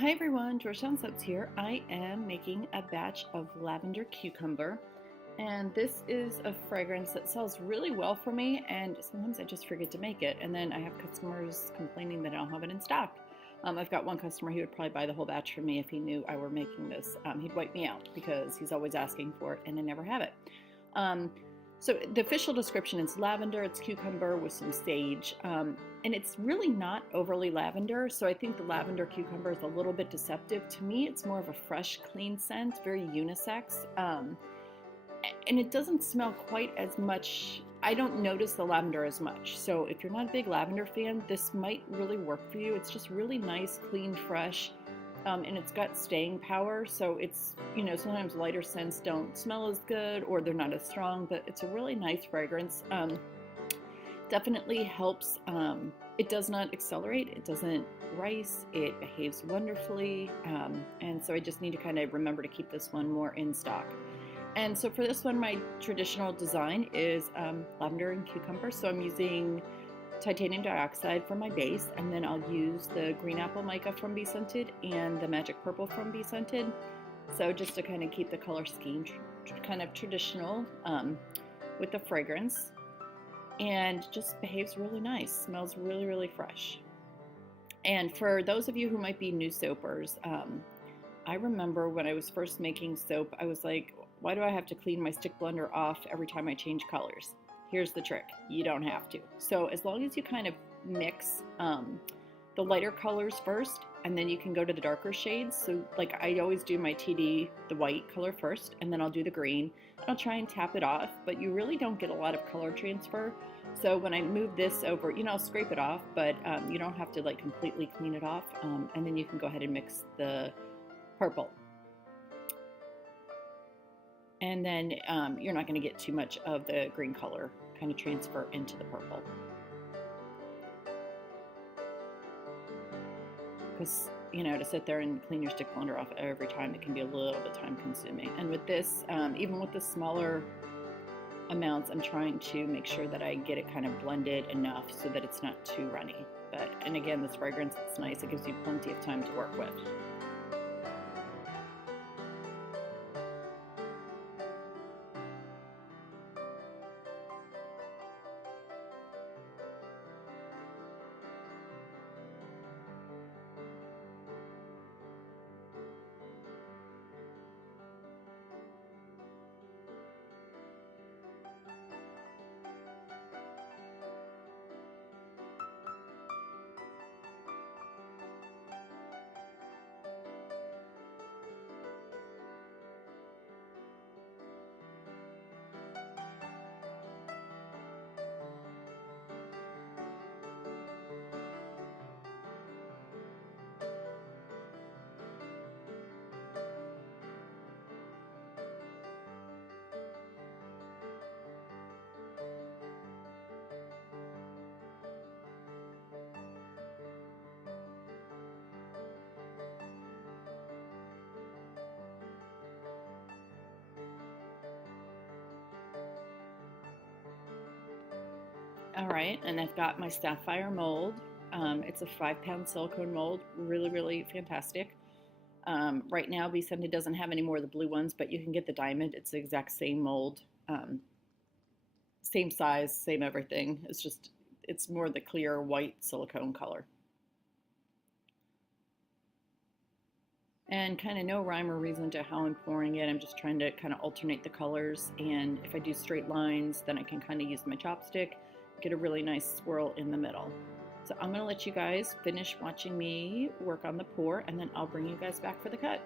Hi everyone, Georgetown here. I am making a batch of lavender cucumber, and this is a fragrance that sells really well for me, and sometimes I just forget to make it, and then I have customers complaining that I don't have it in stock. I've got one customer, he would probably buy the whole batch from me if he knew I were making this. He'd wipe me out because he's always asking for it and I never have it. Um, so the official description is lavender, it's cucumber with some sage, and it's really not overly lavender, so I think the lavender cucumber is a little bit deceptive. To me, it's more of a fresh, clean scent, very unisex, and it doesn't smell quite as much. I don't notice the lavender as much, so if you're not a big lavender fan, this might really work for you. It's just really nice, clean, fresh. And it's got staying power, so it's, sometimes lighter scents don't smell as good or they're not as strong, but it's a really nice fragrance. Definitely helps. It does not accelerate, it doesn't rice, it behaves wonderfully, and so I just need to kind of remember to keep this one more in stock. And so for this one, my traditional design is lavender and cucumber, so I'm using titanium dioxide for my base, and then I'll use the green apple mica from BeScented and the magic purple from BeScented. So just to kind of keep the color scheme kind of traditional with the fragrance, and just behaves really nice, smells really, really fresh. And for those of you who might be new soapers, I remember when I was first making soap, I was like, why do I have to clean my stick blender off every time I change colors? Here's the trick, you don't have to. So as long as you kind of mix the lighter colors first, and then you can go to the darker shades. So like I always do my TD, the white color first, and then I'll do the green. I'll try and tap it off, but you really don't get a lot of color transfer. So when I move this over, I'll scrape it off, but you don't have to like completely clean it off. And then you can go ahead and mix the purple. And then you're not going to get too much of the green color kind of transfer into the purple. Because, to sit there and clean your stick blender off every time, it can be a little bit time consuming. And with this, even with the smaller amounts, I'm trying to make sure that I get it kind of blended enough so that it's not too runny. And again, this fragrance, it's nice. It gives you plenty of time to work with. All right, and I've got my sapphire mold. It's a 5-pound silicone mold, really, really fantastic. Right now, BeScented doesn't have any more of the blue ones, but you can get the diamond. It's the exact same mold, same size, same everything. It's more the clear white silicone color. And kind of no rhyme or reason to how I'm pouring it. I'm just trying to kind of alternate the colors. And if I do straight lines, then I can kind of use my chopstick, get a really nice swirl in the middle. So I'm going to let you guys finish watching me work on the pour, and then I'll bring you guys back for the cut.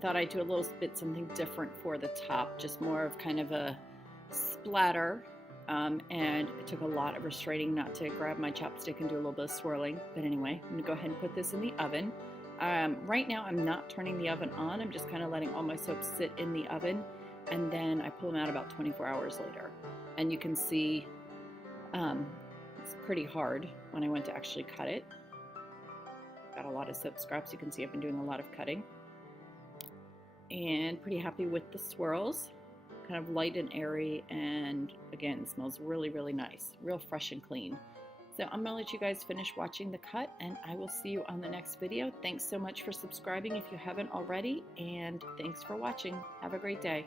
Thought I'd do a little bit something different for the top, just more of kind of a splatter. And it took a lot of restraining not to grab my chopstick and do a little bit of swirling. But anyway, I'm gonna go ahead and put this in the oven. Right now I'm not turning the oven on. I'm just kind of letting all my soaps sit in the oven, and then I pull them out about 24 hours later. And you can see it's pretty hard when I went to actually cut it. Got a lot of soap scraps. You can see I've been doing a lot of cutting. And pretty happy with the swirls. Kind of light and airy, and again, smells really, really nice. Real fresh and clean. So I'm gonna let you guys finish watching the cut, and I will see you on the next video. Thanks so much for subscribing if you haven't already, and thanks for watching. Have a great day.